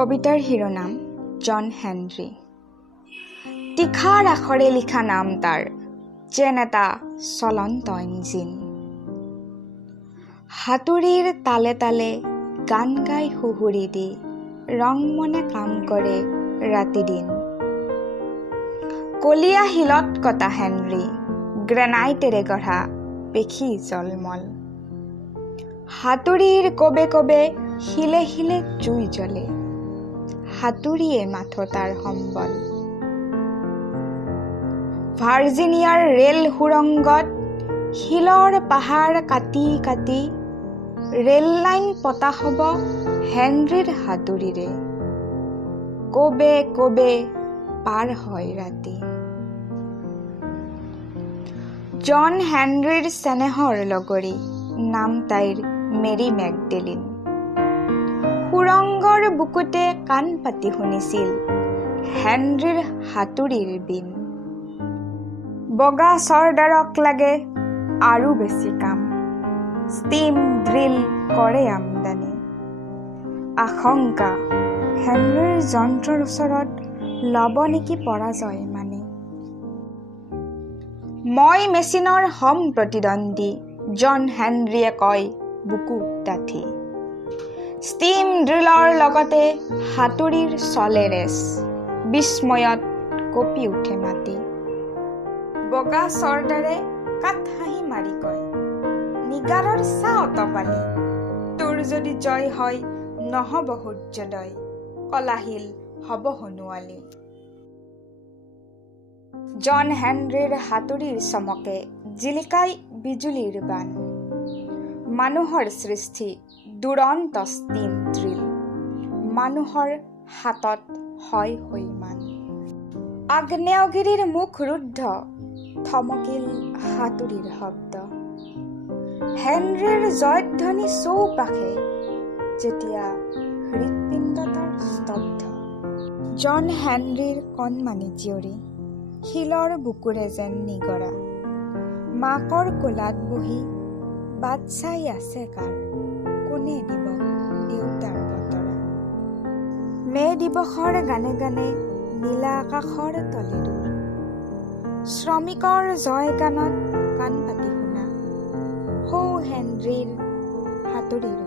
কবিতাৰ শিৰোনাম জন হেনৰী। তীখাৰ আখৰে লিখা নাম তাৰ, যেন এটা চলন্ত ইঞ্জিন। হাতুৰীৰ তালে তালে গান গাই সুহুৰি দি ৰং মনে কাম কৰে ৰাতি দিন। কলীয়া শিলত কটা হেনৰী, গ্ৰেনাইটেৰে গঢ়া পেশী জলমল। হাতুৰীৰ কবে কবে শিলে শিলে জুই জ্বলে, হাতুৰীয়ে মাথো তাৰ সম্বল। ভাৰ্জিনিয়াৰ ৰেল সুৰংগত শিলৰ পাহাৰ কাটি কাটি ৰেল লাইন পতা হ'ব হেনৰীৰ হাতুৰীৰে। কবে কবে পাৰ হয় ৰাতি। জন হেনৰীৰ চেনেহৰ লগৰী, নাম তাইৰ মেৰী মেগডেলিন। সুৰংগৰ বুকুতে কাণ পাতি শুনিছিল হেনৰীৰ হাতুৰীৰ বিন। বগা চৰ্দাৰক লাগে আৰু বেছি কাম, ষ্টিম ড্ৰিল কৰে আমদানি। আশংকা হেনৰীৰ যন্ত্ৰৰ ওচৰত ল'ব নেকি পৰাজয় মানি। মই মেচিনৰ হম প্ৰতিদ্বন্দ্বী, জন হেনৰীয়ে কয় বুকু ডাঠি। ষ্টিম ড্ৰিলৰ লগতে হাতুৰীৰ চলে ৰেচ, বিস্ময়ত কঁপি উঠে মাটি। বগা চৰ্দাৰে কাঠ হাঁহি মাৰি কয়, নিগাৰৰ চা অতপালি। তোৰ যদি জয় হয় নহ'ব সূৰ্যোদয়, কলাশিল হ'ব সোণোৱালী। জন হেনৰীৰ হাতুৰীৰ চমকে জিলিকাই বিজুলীৰ বান। মানুহৰ সৃষ্টি দুৰন্ত ষ্টিম ড্ৰিল, মানুহৰ হাতত হয় হৈমান। আগ্নেয়গিৰিৰ মুখ ৰুদ্ধ, থমকিল হাতুৰীৰ শব্দ। হেনৰীৰ জয়ধ্বনি চৌপাশে, যেতিয়া হৃৎপিণ্ড তাৰ স্তব্ধ। জন হেনৰীৰ কণমানি জীয়ৰী, শিলৰ বুকুৰে যেন নিগৰা। মাকৰ কোলাত বহি বাট চাই আছে কাৰ, কোনে দিব দেউতাৰ বতৰা। মে দিৱসৰ গানে গানে নীলা আকাশৰ তলে দূৰ, শ্ৰমিকৰ জয় গানত কাণ পাতি শুনা সৌ হেনৰীৰ হাতুৰীৰ